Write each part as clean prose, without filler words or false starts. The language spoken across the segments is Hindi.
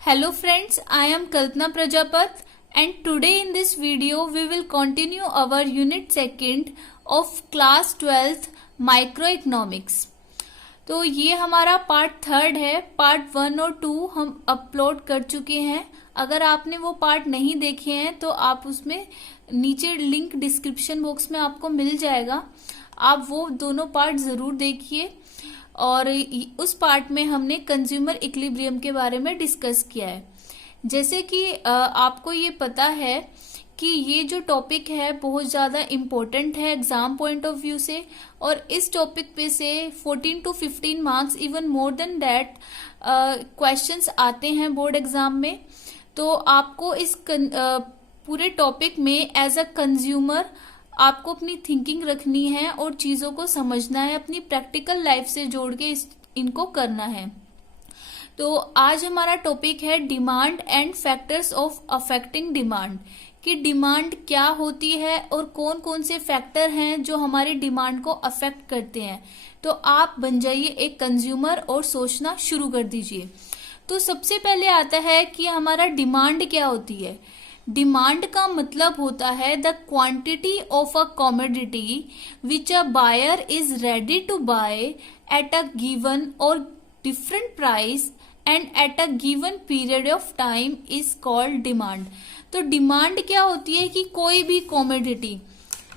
Hello friends, I am Kalpana Prajapat and today in this video we will continue our unit 2nd of class 12th microeconomics। तो ये हमारा पार्ट 3rd है। पार्ट 1 और 2 हम अपलोड कर चुके हैं। अगर आपने वो पार्ट नहीं देखे हैं तो आप उसमें नीचे लिंक डिस्क्रिप्शन बॉक्स में आपको मिल जाएगा, आप वो दोनों पार्ट जरूर देखिए। और उस पार्ट में हमने कंज्यूमर इक्विलिब्रियम के बारे में डिस्कस किया है। जैसे कि आपको ये पता है कि ये जो टॉपिक है बहुत ज़्यादा इम्पोर्टेंट है एग्जाम पॉइंट ऑफ व्यू से, और इस टॉपिक पे से 14 to 15 marks even more than that questions आते हैं बोर्ड एग्जाम में। तो आपको इस पूरे टॉपिक में एज अ कंज्यूमर आपको अपनी थिंकिंग रखनी है और चीजों को समझना है, अपनी प्रैक्टिकल लाइफ से जोड़ के इनको करना है। तो आज हमारा टॉपिक है demand and factors of affecting demand, कि डिमांड क्या होती है और कौन कौन से फैक्टर हैं जो हमारी डिमांड को अफेक्ट करते हैं। तो आप बन जाइए एक कंज्यूमर और सोचना शुरू कर दीजिए। तो सबसे पहले आता है कि हमारा डिमांड क्या होती है। डिमांड का मतलब होता है the quantity of a commodity which a buyer is ready to buy at a given or different price and at a given period of time is called demand. तो डिमांड क्या होती है कि कोई भी कॉमोडिटी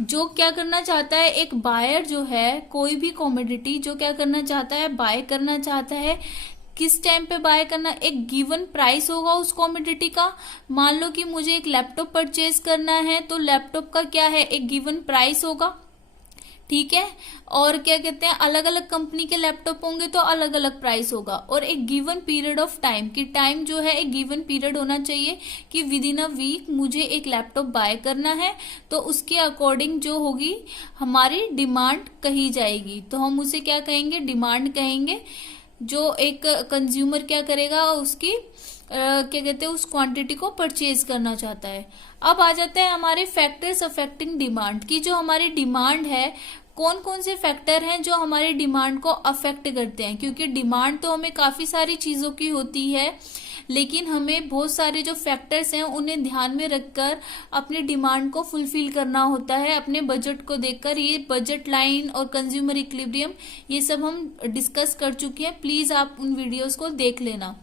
जो क्या करना चाहता है, एक बायर जो है कोई भी कॉमोडिटी जो क्या करना चाहता है, बाय करना चाहता है। किस टाइम पे बाय करना, एक गिवन प्राइस होगा उस कॉमोडिटी का। मान लो कि मुझे एक लैपटॉप परचेज करना है तो लैपटॉप का क्या है, एक गिवन प्राइस होगा, ठीक है। और क्या कहते हैं, अलग अलग कंपनी के लैपटॉप होंगे तो अलग अलग प्राइस होगा। और एक गिवन पीरियड ऑफ टाइम, की टाइम जो है एक गिवन पीरियड होना चाहिए कि विद इन अ वीक मुझे एक लैपटॉप बाय करना है, तो उसके अकॉर्डिंग जो होगी हमारी डिमांड कही जाएगी। तो हम उसे क्या कहेंगे, डिमांड कहेंगे। जो एक कंज्यूमर क्या करेगा, उसकी क्या कहते हैं, उस क्वांटिटी को परचेज करना चाहता है। अब आ जाते हैं हमारे फैक्टर्स अफेक्टिंग डिमांड, की जो हमारी डिमांड है कौन कौन से फैक्टर हैं जो हमारी डिमांड को अफेक्ट करते हैं। क्योंकि डिमांड तो हमें काफी सारी चीजों की होती है, लेकिन हमें बहुत सारे जो फैक्टर्स हैं उन्हें ध्यान में रखकर अपनी डिमांड को फुलफिल करना होता है, अपने बजट को देखकर। ये बजट लाइन और कंज्यूमर इक्विलिब्रियम ये सब हम डिस्कस कर चुके हैं, प्लीज आप उन वीडियोस को देख लेना।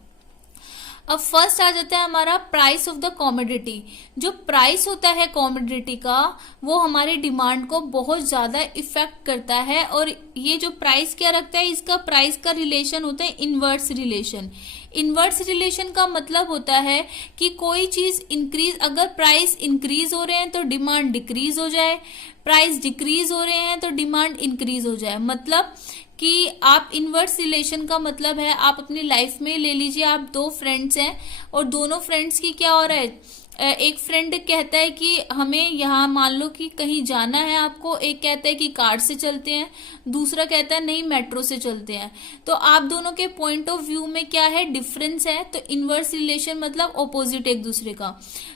अब फर्स्ट आ जाता है हमारा प्राइस ऑफ द कॉमोडिटी। जो प्राइस होता है कॉमोडिटी का वो हमारी डिमांड को बहुत ज्यादा इफेक्ट करता है। और ये जो प्राइस क्या रखता है, इसका प्राइस का रिलेशन होता है इनवर्स रिलेशन। इनवर्स रिलेशन का मतलब होता है कि कोई चीज इंक्रीज, अगर प्राइस इंक्रीज हो रहे हैं तो डिमांड डिक्रीज हो जाए, प्राइस डिक्रीज हो रहे हैं तो डिमांड इंक्रीज हो जाए। मतलब कि आप इनवर्स रिलेशन का मतलब है, आप अपनी लाइफ में ले लीजिए, आप दो फ्रेंड्स हैं और दोनों फ्रेंड्स की क्या हो रहा है, एक फ्रेंड कहता है कि हमें यहाँ मान लो कि कहीं जाना है आपको, एक कहता है कि कार से चलते हैं, दूसरा कहता है नहीं मेट्रो से चलते हैं। तो आप दोनों के पॉइंट ऑफ व्यू में क्या है, डिफरेंस है। तो इनवर्स रिलेशन मतलब ऑपोजिट एक दूसरे का।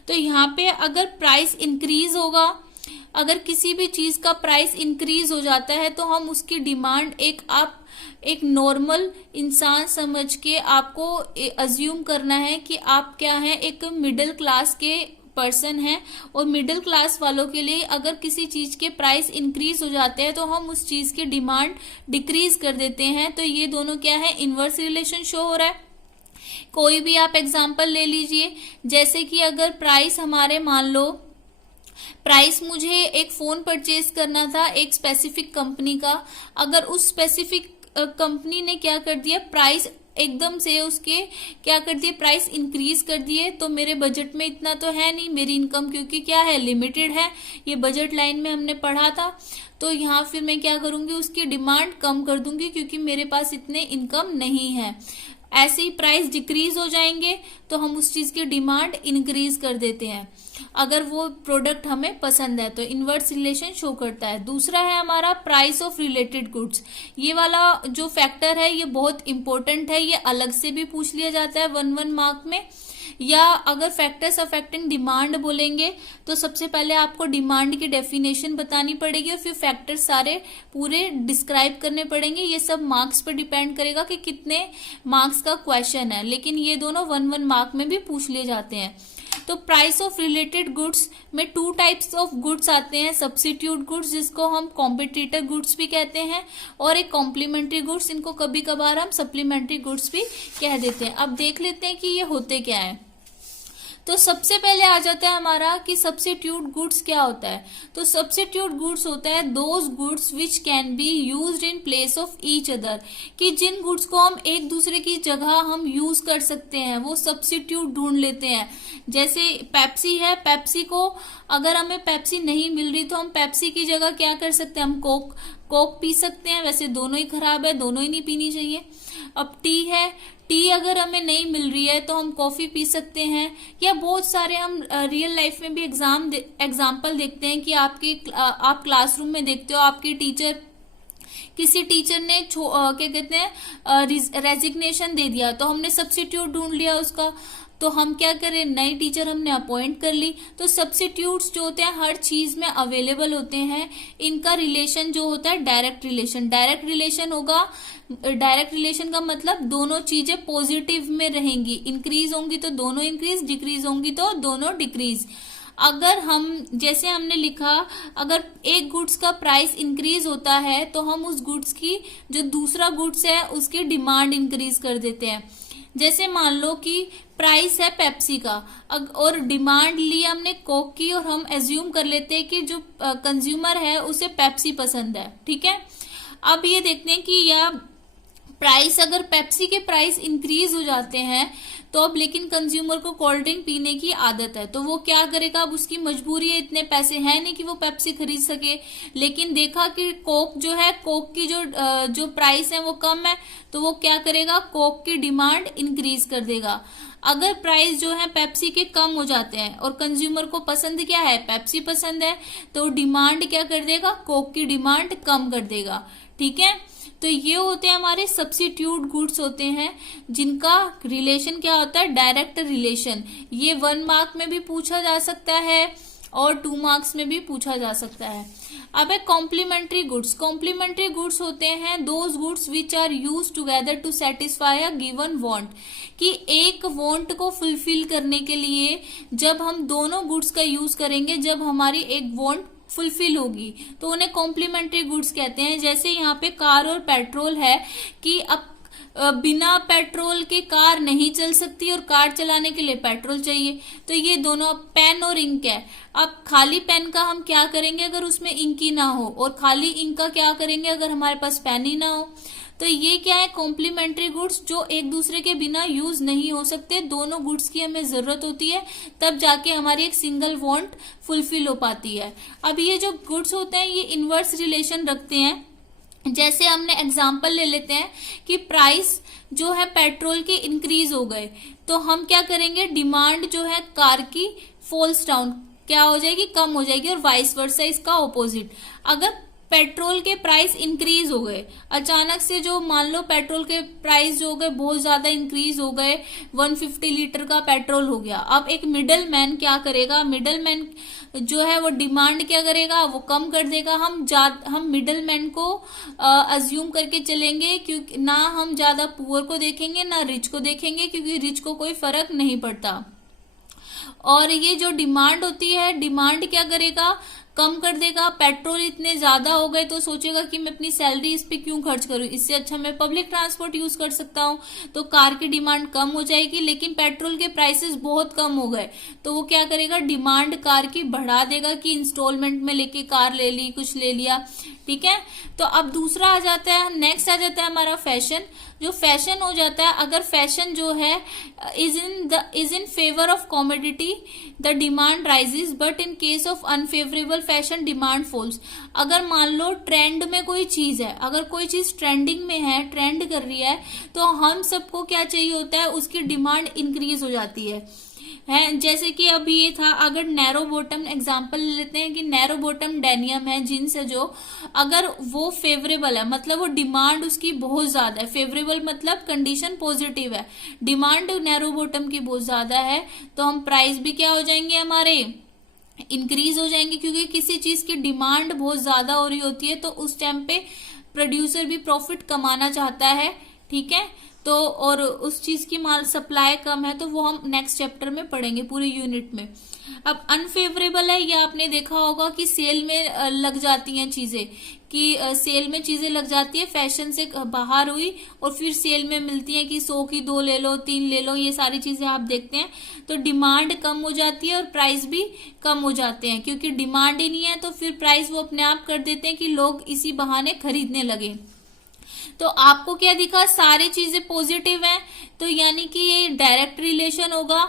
तो यहाँ पे अगर प्राइस इंक्रीज होगा, अगर किसी भी चीज का प्राइस इंक्रीज हो जाता है तो हम उसकी डिमांड एक नॉर्मल इंसान समझ के आपको अज्यूम करना है कि आप क्या है, एक मिडिल क्लास के पर्सन है। और मिडिल क्लास वालों के लिए अगर किसी चीज के प्राइस इंक्रीज हो जाते हैं तो हम उस चीज की डिमांड डिक्रीज कर देते हैं। तो ये दोनों क्या है, इनवर्स रिलेशन शो हो रहा है। कोई भी आप एग्जाम्पल ले लीजिए, जैसे कि अगर प्राइस हमारे, मान लो प्राइस मुझे एक फोन परचेज करना था एक स्पेसिफिक कंपनी का, अगर उस स्पेसिफिक कंपनी ने क्या कर दिया, प्राइस एकदम से उसके क्या कर दिए, प्राइस इंक्रीज कर दिए, तो मेरे बजट में इतना तो है नहीं, मेरी इनकम क्योंकि क्या है, लिमिटेड है, ये बजट लाइन में हमने पढ़ा था। तो यहाँ फिर मैं क्या करूंगी, उसकी डिमांड कम कर दूंगी क्योंकि मेरे पास इतने इनकम नहीं है। ऐसे ही प्राइस डिक्रीज हो जाएंगे तो हम उस चीज की डिमांड इंक्रीज कर देते हैं। अगर वो प्रोडक्ट हमें पसंद है तो इनवर्स रिलेशन शो करता है। दूसरा है हमारा प्राइस ऑफ रिलेटेड गुड्स। ये वाला जो फैक्टर है ये बहुत इंपॉर्टेंट है, ये अलग से भी पूछ लिया जाता है 1 मार्क में। या अगर फैक्टर्स अफेक्टिंग डिमांड बोलेंगे तो सबसे पहले आपको डिमांड की डेफिनेशन बतानी पड़ेगी और फिर फैक्टर्स सारे पूरे डिस्क्राइब करने पड़ेंगे। ये सब मार्क्स पर डिपेंड करेगा कि कितने मार्क्स का क्वेश्चन है, लेकिन ये दोनों 1 मार्क में भी पूछ लिए जाते हैं। तो प्राइस ऑफ रिलेटेड गुड्स में 2 टाइप्स ऑफ गुड्स आते हैं, सब्स्टिट्यूट गुड्स जिसको हम कॉम्पिटिटर गुड्स भी कहते हैं, और एक कॉम्प्लीमेंट्री गुड्स, इनको कभी कभार हम सप्लीमेंट्री गुड्स भी कह देते हैं। अब देख लेते हैं कि ये होते क्या है। तो सबसे पहले आ जाता है हमारा कि सब्स्टिट्यूट गुड्स क्या होता है। तो सब्स्टिट्यूट गुड्स होता है those goods which can be used in place of each other, कि जिन गुड्स को हम एक दूसरे की जगह हम यूज कर सकते हैं, वो सब्स्टिट्यूट ढूंढ लेते हैं। जैसे पेप्सी है, पेप्सी को अगर हमें पेप्सी नहीं मिल रही तो हम पेप्सी की जगह क्या कर सकते हैं, हम कोक पी सकते हैं। वैसे दोनों ही खराब है, दोनों ही नहीं पीनी चाहिए। अब टी है, टी अगर हमें नहीं मिल रही है तो हम कॉफी पी सकते हैं। या बहुत सारे हम रियल लाइफ में भी एग्जाम्पल देखते हैं कि आप क्लासरूम में देखते हो आपकी किसी टीचर ने क्या कहते हैं रेजिग्नेशन दे दिया, तो हमने सब्स्टिट्यूट ढूंढ लिया उसका, तो हम क्या करें, नई टीचर हमने अपॉइंट कर ली। तो सब्स्टिट्यूट्स जो होते हैं हर चीज में अवेलेबल होते हैं। इनका रिलेशन जो होता है डायरेक्ट रिलेशन, डायरेक्ट रिलेशन होगा। डायरेक्ट रिलेशन का मतलब दोनों चीजें पॉजिटिव में रहेंगी, इंक्रीज होंगी तो दोनों इंक्रीज, डिक्रीज होंगी तो दोनों डिक्रीज। अगर हम जैसे हमने लिखा, अगर एक गुड्स का प्राइस इंक्रीज होता है तो हम उस गुड्स की जो दूसरा गुड्स है उसकी डिमांड इंक्रीज कर देते हैं। जैसे मान लो कि प्राइस है पेप्सी का और डिमांड ली हमने कोक की, और हम एज्यूम कर लेते हैं कि जो कंज्यूमर है उसे पेप्सी पसंद है, ठीक है। अब ये देखते हैं कि यह प्राइस, अगर पेप्सी के प्राइस इंक्रीज हो जाते हैं तो अब लेकिन कंज्यूमर को कोल्ड ड्रिंक पीने की आदत है, तो वो क्या करेगा, अब उसकी मजबूरी है, इतने पैसे हैं नहीं कि वो पेप्सी खरीद सके। लेकिन देखा कि कोक जो है, कोक की जो प्राइस है वो कम है, तो वो क्या करेगा, कोक की डिमांड इंक्रीज कर देगा। अगर प्राइस जो है पेप्सी के कम हो जाते हैं और कंज्यूमर को पसंद क्या है, पेप्सी पसंद है, तो डिमांड क्या कर देगा, कोक की डिमांड कम कर देगा, ठीक है। तो ये होते हैं हमारे सब्स्टिट्यूट गुड्स होते हैं जिनका रिलेशन क्या होता है, डायरेक्ट रिलेशन। ये 1 मार्क में भी पूछा जा सकता है और 2 मार्क्स में भी पूछा जा सकता है। अब है कॉम्प्लीमेंट्री गुड्स। कॉम्प्लीमेंट्री गुड्स होते हैं those goods which are used together to satisfy a given want, कि एक वांट को फुलफिल करने के लिए जब हम दोनों गुड्स का यूज करेंगे, जब हमारी एक वांट फुलफिल होगी तो उन्हें कॉम्प्लीमेंट्री गुड्स कहते हैं। जैसे यहाँ पे कार और पेट्रोल है कि अब बिना पेट्रोल के कार नहीं चल सकती और कार चलाने के लिए पेट्रोल चाहिए, तो ये दोनों। पेन और इंक है, अब खाली पेन का हम क्या करेंगे अगर उसमें इंक ही ना हो, और खाली इंक का क्या करेंगे अगर हमारे पास पेन ही ना हो। तो ये क्या है, कॉम्प्लीमेंट्री गुड्स जो एक दूसरे के बिना यूज नहीं हो सकते, दोनों गुड्स की हमें जरूरत होती है, तब जाके हमारी एक सिंगल वांट फुलफिल हो पाती है। अब ये जो गुड्स होते हैं ये इनवर्स रिलेशन रखते हैं। जैसे हमने एग्जाम्पल ले लेते हैं कि प्राइस जो है पेट्रोल के इंक्रीज हो गए, तो हम क्या करेंगे, डिमांड जो है कार की फॉल्स डाउन, क्या हो जाएगी, कम हो जाएगी, और वाइस वर्सा इसका ऑपोजिट। अगर पेट्रोल के प्राइस इंक्रीज हो गए अचानक से, जो मान लो पेट्रोल के प्राइस जो हो गए बहुत ज्यादा इंक्रीज हो गए, 150 लीटर का पेट्रोल हो गया, अब एक मिडल मैन क्या करेगा, मिडल मैन जो है वो डिमांड क्या करेगा, वो कम कर देगा। हम मिडल मैन को अज्यूम करके चलेंगे, क्योंकि ना हम ज्यादा पुअर को देखेंगे ना रिच को देखेंगे, क्योंकि रिच को कोई फर्क नहीं पड़ता। और ये जो डिमांड होती है, डिमांड क्या करेगा, कम कर देगा। पेट्रोल इतने ज्यादा हो गए तो सोचेगा कि मैं अपनी सैलरी इस पे क्यों खर्च करूं, इससे अच्छा मैं पब्लिक ट्रांसपोर्ट यूज कर सकता हूं, तो कार की डिमांड कम हो जाएगी। लेकिन पेट्रोल के प्राइसेस बहुत कम हो गए तो वो क्या करेगा, डिमांड कार की बढ़ा देगा कि इंस्टॉलमेंट में लेके कार ले ली, कुछ ले लिया, ठीक है। तो अब दूसरा आ जाता है, नेक्स्ट आ जाता है हमारा फैशन। जो फैशन हो जाता है, अगर फैशन जो है is in favour of commodity the demand rises, but in case of unfavourable fashion demand falls. अगर मान लो ट्रेंड में कोई चीज है, अगर कोई चीज ट्रेंडिंग में है, ट्रेंड कर रही है, तो हम सबको क्या चाहिए होता है, उसकी डिमांड इंक्रीज हो जाती है। जैसे कि अभी ये था, अगर नैरो बॉटम एग्जांपल लेते हैं कि नैरो बॉटम डेनियम है, जींस है, जो अगर वो फेवरेबल है, मतलब वो डिमांड उसकी बहुत ज्यादा है, फेवरेबल मतलब कंडीशन पॉजिटिव है, डिमांड नैरो बॉटम की बहुत ज्यादा है, तो हम प्राइस भी क्या हो जाएंगे, हमारे इंक्रीज हो जाएंगे, क्योंकि किसी चीज की डिमांड बहुत ज्यादा हो रही होती है तो उस टाइम पे प्रोड्यूसर भी प्रॉफिट कमाना चाहता है, ठीक है। तो और उस चीज की माल सप्लाई कम है, तो वो हम नेक्स्ट चैप्टर में पढ़ेंगे पूरे यूनिट में। अब अनफेवरेबल है, ये आपने देखा होगा कि सेल में लग जाती हैं चीजें, कि सेल में चीजें लग जाती है, फैशन से बाहर हुई और फिर सेल में मिलती है कि 100 की 2 ले लो, 3 ले लो, ये सारी चीजें आप देखते हैं, तो डिमांड कम हो जाती है और प्राइस भी कम हो जाते हैं, क्योंकि डिमांड ही नहीं है तो फिर प्राइस वो अपने आप कर देते हैं कि लोग इसी बहाने खरीदने लगे। तो आपको क्या दिखा, सारी चीजें पॉजिटिव हैं, तो यानी कि ये डायरेक्ट रिलेशन होगा,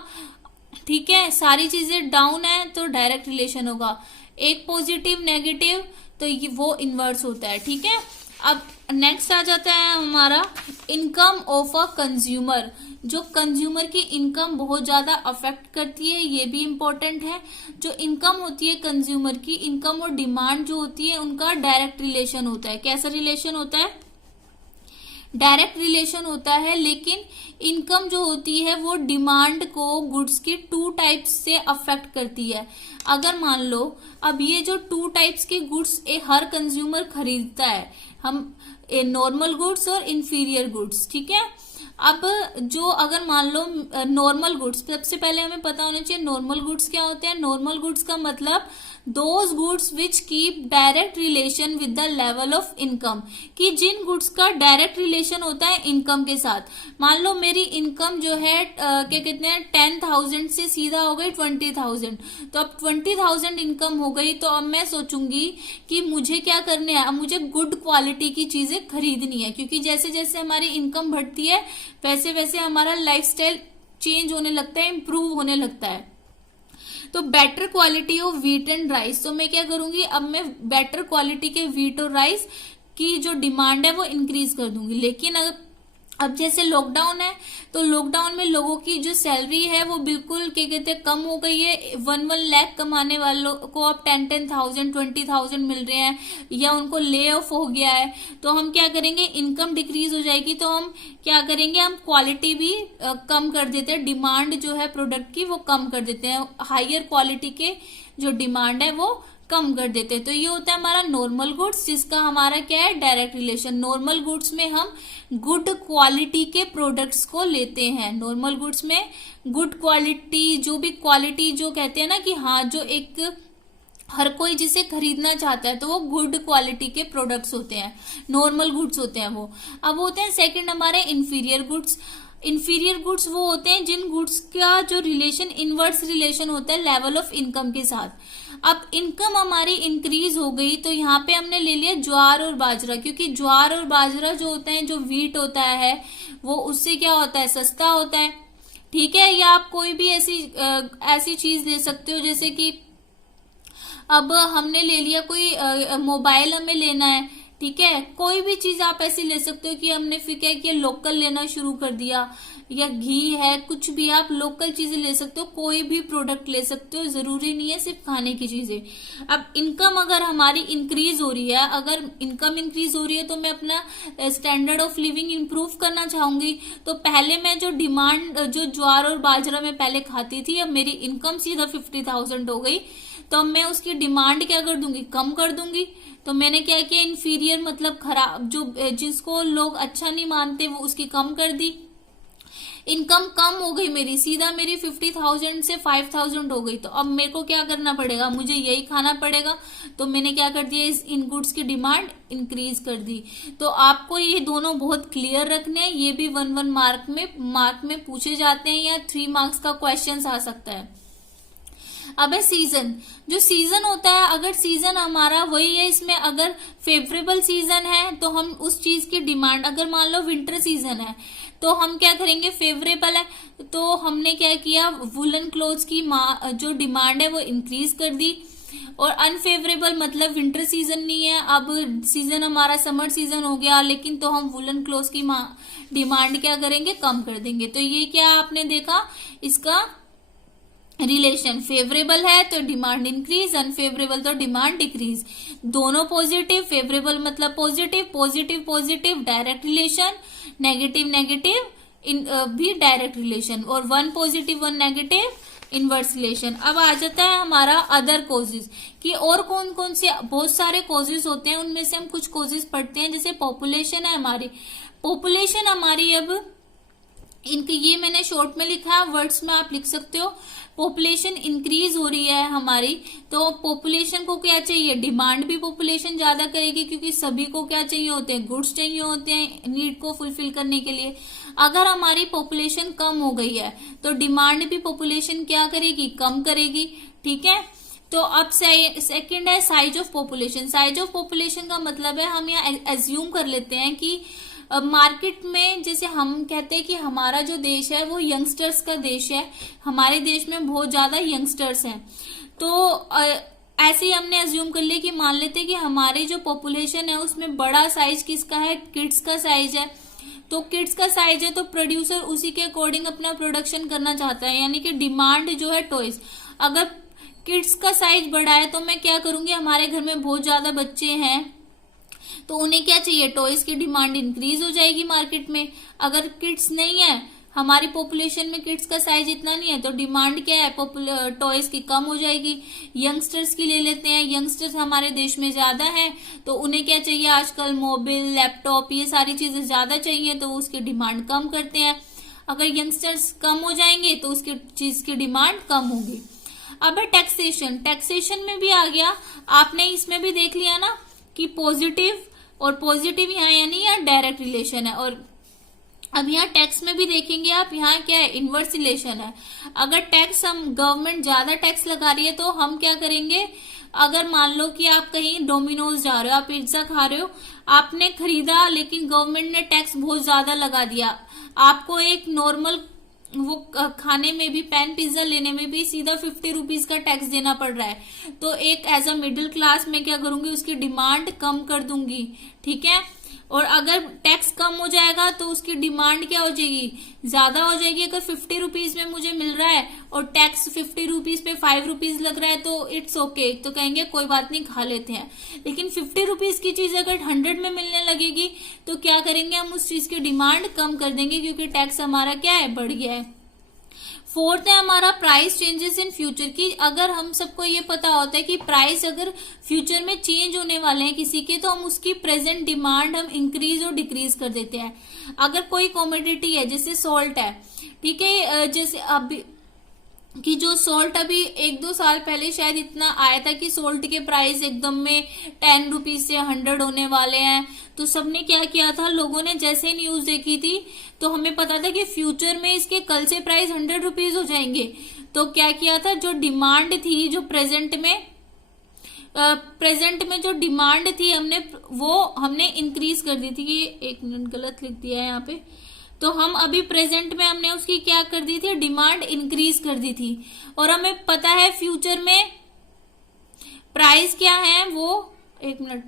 ठीक है। सारी चीजें डाउन है तो डायरेक्ट रिलेशन होगा, एक पॉजिटिव नेगेटिव तो ये वो इनवर्स होता है, ठीक है। अब नेक्स्ट आ जाता है हमारा इनकम ऑफ अ कंज्यूमर, जो कंज्यूमर की इनकम बहुत ज्यादा अफेक्ट करती है, ये भी इम्पोर्टेंट है। जो इनकम होती है कंज्यूमर की, इनकम और डिमांड जो होती है उनका डायरेक्ट रिलेशन होता है। कैसा रिलेशन होता है, डायरेक्ट रिलेशन होता है, लेकिन इनकम जो होती है वो डिमांड को गुड्स की 2 टाइप्स से अफेक्ट करती है। अगर मान लो अब ये जो 2 टाइप्स के गुड्स हर कंज्यूमर खरीदता है, हम नॉर्मल गुड्स और इंफीरियर गुड्स, ठीक है। अब जो अगर मान लो नॉर्मल गुड्स, सबसे पहले हमें पता होना चाहिए नॉर्मल गुड्स क्या होते हैं। नॉर्मल गुड्स का मतलब those goods which keep direct relation with the level of income, कि जिन गुड्स का डायरेक्ट रिलेशन होता है इनकम के साथ। मान लो मेरी इनकम जो है क्या कहते हैं 10,000 से सीधा हो गई 20,000, तो अब 20,000 इनकम हो गई, तो अब मैं सोचूंगी कि मुझे क्या करने है, अब मुझे गुड क्वालिटी की चीजें खरीदनी है, क्योंकि जैसे जैसे हमारी इनकम बढ़ती है वैसे वैसे हमारा लाइफस्टाइल चेंज होने लगता है, इंप्रूव होने लगता है। तो better quality of wheat and rice, तो मैं क्या करूंगी, अब मैं बेटर क्वालिटी के व्हीट और राइस की जो डिमांड है वो इंक्रीज कर दूंगी। लेकिन अब जैसे लॉकडाउन है, तो लॉकडाउन में लोगों की जो सैलरी है वो बिल्कुल क्या कहते हैं कम हो गई है। 1 लाख कमाने वालों को अब 10,000 20,000 मिल रहे हैं, या उनको ले ऑफ हो गया है, तो हम क्या करेंगे, इनकम डिक्रीज हो जाएगी, तो हम क्या करेंगे, हम क्वालिटी भी कम कर देते हैं, डिमांड जो है प्रोडक्ट की वो कम कर देते हैं, हायर क्वालिटी के जो डिमांड है वो कम कर देते हैं। तो ये होता है हमारा नॉर्मल गुड्स, जिसका हमारा क्या है डायरेक्ट रिलेशन। नॉर्मल गुड्स में हम गुड क्वालिटी के प्रोडक्ट्स को लेते हैं। नॉर्मल गुड्स में गुड क्वालिटी, जो भी क्वालिटी जो कहते हैं ना कि हाँ जो एक हर कोई जिसे खरीदना चाहता है, तो वो गुड क्वालिटी के प्रोडक्ट्स होते हैं, नॉर्मल गुड्स होते हैं वो। अब होते हैं सेकंड हमारे इंफीरियर गुड्स। इंफीरियर गुड्स वो होते हैं जिन गुड्स का जो रिलेशन इनवर्स रिलेशन होता है लेवल ऑफ इनकम के साथ। अब इनकम हमारी इंक्रीज हो गई, तो यहाँ पे हमने ले लिया ज्वार और बाजरा, क्योंकि ज्वार और बाजरा जो होता है, जो व्हीट होता है वो उससे क्या होता है, सस्ता होता है, ठीक है। या आप कोई भी ऐसी चीज ले सकते हो, जैसे कि अब हमने ले लिया कोई मोबाइल हमें लेना है, ठीक है, कोई भी चीज आप ऐसी ले सकते हो कि हमने फिर क्या किया, लोकल लेना शुरू कर दिया, या घी है, कुछ भी आप लोकल चीजें ले सकते हो, कोई भी प्रोडक्ट ले सकते हो, जरूरी नहीं है सिर्फ खाने की चीजें। अब इनकम अगर हमारी इंक्रीज हो रही है, अगर इनकम इंक्रीज हो रही है तो मैं अपना स्टैंडर्ड ऑफ लिविंग इंप्रूव करना चाहूंगी, तो पहले मैं जो डिमांड जो ज्वार और बाजरा में पहले खाती थी, अब मेरी इनकम सीधा 50,000 हो गई, तो अब मैं उसकी डिमांड क्या कर दूंगी, कम कर दूंगी। तो मैंने क्या किया, इंफीरियर मतलब खराब, जो जिसको लोग अच्छा नहीं मानते वो उसकी कम कर दी। इनकम कम हो गई मेरी, सीधा मेरी 50,000 से 5,000 हो गई, तो अब मेरे को क्या करना पड़ेगा, मुझे यही खाना पड़ेगा, तो मैंने क्या कर दिया, इन गुड्स की डिमांड इंक्रीज कर दी। तो आपको ये दोनों बहुत क्लियर रखने हैं, ये भी 1 मार्क में पूछे जाते हैं, या 3 मार्क्स का क्वेश्चन आ सकता है। अब है सीजन, जो सीजन होता है, अगर सीजन हमारा वही है, इसमें अगर फेवरेबल सीजन है तो हम उस चीज की डिमांड, अगर मान लो विंटर सीजन है तो हम क्या करेंगे, फेवरेबल है तो हमने क्या किया, वुलन क्लोथ्स की जो डिमांड है वो इंक्रीज कर दी। और अनफेवरेबल मतलब विंटर सीजन नहीं है, अब सीजन हमारा समर सीजन हो गया, लेकिन तो हम वुलन क्लोथ की डिमांड क्या करेंगे, कम कर देंगे। तो ये क्या आपने देखा इसका रिलेशन, फेवरेबल है तो डिमांड इंक्रीज, अनफेवरेबल तो डिमांड डिक्रीज। दोनों पॉजिटिव, फेवरेबल मतलब positive, positive positive direct relation, negative negative भी डायरेक्ट रिलेशन, और one positive one negative inverse relation. अब आ जाता है हमारा अदर कॉजेज कि और कौन कौन से, बहुत सारे कॉजेज होते हैं, उनमें से हम कुछ कॉजेज पढ़ते हैं। जैसे पॉपुलेशन है हमारी, पॉपुलेशन हमारी अब इनके ये मैंने शॉर्ट में लिखा है, वर्ड्स में आप लिख सकते हो। पॉपुलेशन इंक्रीज हो रही है हमारी, तो पॉपुलेशन को क्या चाहिए, डिमांड भी पॉपुलेशन ज्यादा करेगी, क्योंकि सभी को क्या चाहिए होते हैं, गुड्स चाहिए होते हैं नीड को फुलफिल करने के लिए। अगर हमारी पॉपुलेशन कम हो गई है तो डिमांड भी पॉपुलेशन क्या करेगी, कम करेगी। ठीक है, तो अब सेकंड है size of population. Size of population का मतलब है, हम यहाँ एज्यूम कर लेते हैं कि मार्केट में, जैसे हम कहते हैं कि हमारा जो देश है वो यंगस्टर्स का देश है, हमारे देश में बहुत ज्यादा यंगस्टर्स हैं, तो ऐसे ही हमने एज्यूम कर लिया कि मान लेते हैं कि हमारी जो पॉपुलेशन है उसमें बड़ा साइज किसका है, किड्स का साइज है। तो किड्स का साइज है तो प्रोड्यूसर उसी के अकॉर्डिंग अपना प्रोडक्शन करना चाहता है, यानी कि डिमांड जो है टॉयज। अगर किड्स का साइज बड़ा है तो मैं क्या करूंगी, हमारे घर में बहुत ज्यादा बच्चे हैं तो उन्हें क्या चाहिए, टॉयज की डिमांड इंक्रीज हो जाएगी मार्केट में। अगर किड्स नहीं है, हमारी पॉपुलेशन में किड्स का साइज इतना नहीं है, तो डिमांड क्या है, टॉयज की कम हो जाएगी। यंगस्टर्स की ले लेते हैं, यंगस्टर्स हमारे देश में ज्यादा है तो उन्हें क्या चाहिए, आजकल मोबाइल लैपटॉप ये सारी चीजें ज्यादा चाहिए, तो उसकी डिमांड कम करते हैं। अगर यंगस्टर्स कम हो जाएंगे तो उसकी चीज की डिमांड कम होगी। अब है टैक्सेशन, टैक्सेशन में भी आ गया, आपने इसमें भी देख लिया ना कि पॉजिटिव, और पॉजिटिव यहाँ यानी यहाँ डायरेक्ट रिलेशन है, और अब यहाँ टैक्स में भी देखेंगे आप, यहाँ क्या है, इनवर्स रिलेशन है। अगर टैक्स हम गवर्नमेंट ज्यादा टैक्स लगा रही है तो हम क्या करेंगे, अगर मान लो कि आप कहीं डोमिनोज जा रहे हो, आप पिज्जा खा रहे हो, आपने खरीदा लेकिन गवर्नमेंट ने टैक्स बहुत ज्यादा लगा दिया, आपको एक नॉर्मल वो खाने में भी, पैन पिज्जा लेने में भी सीधा 50 रुपीज का टैक्स देना पड़ रहा है, तो एक एज अ मिडिल क्लास में क्या करूंगी, उसकी डिमांड कम कर दूंगी। ठीक है, और अगर टैक्स कम हो जाएगा तो उसकी डिमांड क्या हो जाएगी, ज्यादा हो जाएगी। अगर 50 रुपीज में मुझे मिल रहा है और टैक्स 50 रुपीज पे 5 रुपीज लग रहा है तो इट्स ओके, तो कहेंगे कोई बात नहीं खा लेते हैं। लेकिन 50 रुपीज की चीज अगर 100 में मिलने लगेगी तो क्या करेंगे, हम उस चीज की डिमांड कम कर देंगे, क्योंकि टैक्स हमारा क्या है, बढ़ गया है। फोर्थ है हमारा प्राइस चेंजेस इन फ्यूचर की। अगर हम सबको ये पता होता है कि प्राइस अगर फ्यूचर में चेंज होने वाले हैं किसी के, तो हम उसकी प्रेजेंट डिमांड हम इंक्रीज और डिक्रीज कर देते हैं। अगर कोई कॉमोडिटी है, जैसे सॉल्ट है, ठीक है, जैसे अभी कि जो सॉल्ट अभी 1-2 साल पहले शायद इतना आया था कि सॉल्ट के प्राइस एकदम में 10 रुपीज से 100 होने वाले हैं, तो सबने क्या किया था, लोगों ने जैसे न्यूज देखी थी तो हमें पता था कि फ्यूचर में इसके कल से प्राइस 100 रुपीज हो जाएंगे, तो क्या किया था, जो डिमांड थी, जो प्रेजेंट में जो डिमांड थी हमने इंक्रीज कर दी थी। ये 1 मिनट गलत लिख दिया है यहाँ पे, तो हम अभी प्रेजेंट में हमने उसकी क्या कर दी थी, डिमांड इंक्रीज कर दी थी, और हमें पता है फ्यूचर में प्राइस क्या है वो, 1 मिनट,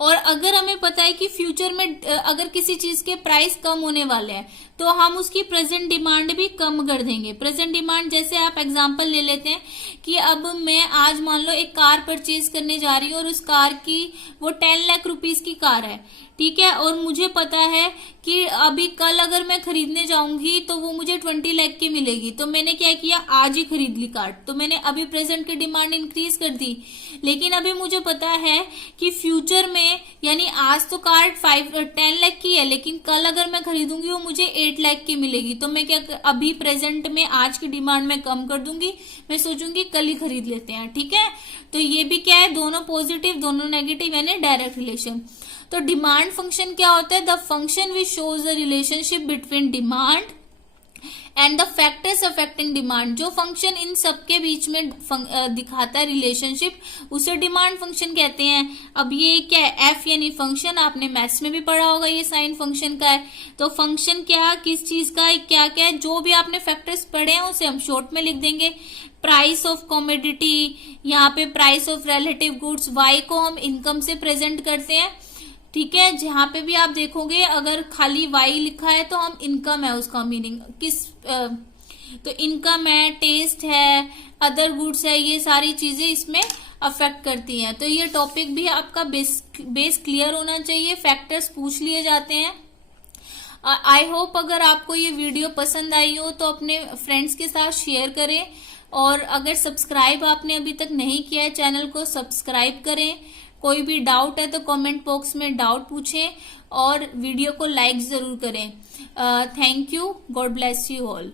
और अगर हमें पता है कि फ्यूचर में अगर किसी चीज के प्राइस कम होने वाले हैं तो हम उसकी प्रेजेंट डिमांड भी कम कर देंगे। प्रेजेंट डिमांड जैसे आप एग्जांपल ले लेते हैं कि अब मैं आज मान लो एक कार परचेज करने जा रही हूँ और उस कार की वो 10 लाख रुपीज की कार है, ठीक है, और मुझे पता है कि अभी कल अगर मैं खरीदने जाऊंगी तो वो मुझे 20 लाख की मिलेगी, तो मैंने क्या किया, आज ही खरीद ली कार, तो मैंने अभी प्रेजेंट की डिमांड इंक्रीज कर दी। लेकिन अभी मुझे पता है कि फ्यूचर में, यानी आज तो कार 10 लाख की है, लेकिन कल अगर मैं खरीदूंगी वो मुझे 8 लाख की मिलेगी, तो मैं क्या अभी प्रेजेंट में आज की डिमांड में कम कर दूंगी, मैं सोचूंगी कल ही खरीद लेते हैं। ठीक है, तो ये भी क्या है, दोनों पॉजिटिव दोनों नेगेटिव, यानी डायरेक्ट रिलेशन। तो डिमांड फंक्शन क्या होता है, the function which shows the relationship between demand and the factors affecting demand, जो फंक्शन इन सबके बीच में दिखाता है रिलेशनशिप, उसे डिमांड फंक्शन कहते हैं। अब ये क्या है, एफ यानी फंक्शन, आपने मैथ्स में भी पढ़ा होगा, ये साइन फंक्शन का है। तो फंक्शन क्या, किस चीज का क्या क्या है, जो भी आपने फैक्टर्स पढ़े हैं उसे हम शॉर्ट में लिख देंगे। प्राइस ऑफ कॉमोडिटी, यहाँ पे price of relative goods, Y को हम इनकम से प्रेजेंट करते हैं, ठीक है। जहां पे भी आप देखोगे अगर खाली वाई लिखा है तो हम इनकम है उसका मीनिंग, किस तो इनकम है, टेस्ट है, अदर गुड्स है, ये सारी चीजें इसमें अफेक्ट करती हैं। तो ये टॉपिक भी आपका बेस क्लियर होना चाहिए, फैक्टर्स पूछ लिए जाते हैं। आई होप अगर आपको ये वीडियो पसंद आई हो तो अपने फ्रेंड्स के साथ शेयर करें, और अगर सब्सक्राइब आपने अभी तक नहीं किया है चैनल को सब्सक्राइब करें। कोई भी डाउट है तो कमेंट बॉक्स में डाउट पूछें, और वीडियो को लाइक जरूर करें। Thank you, God bless you all.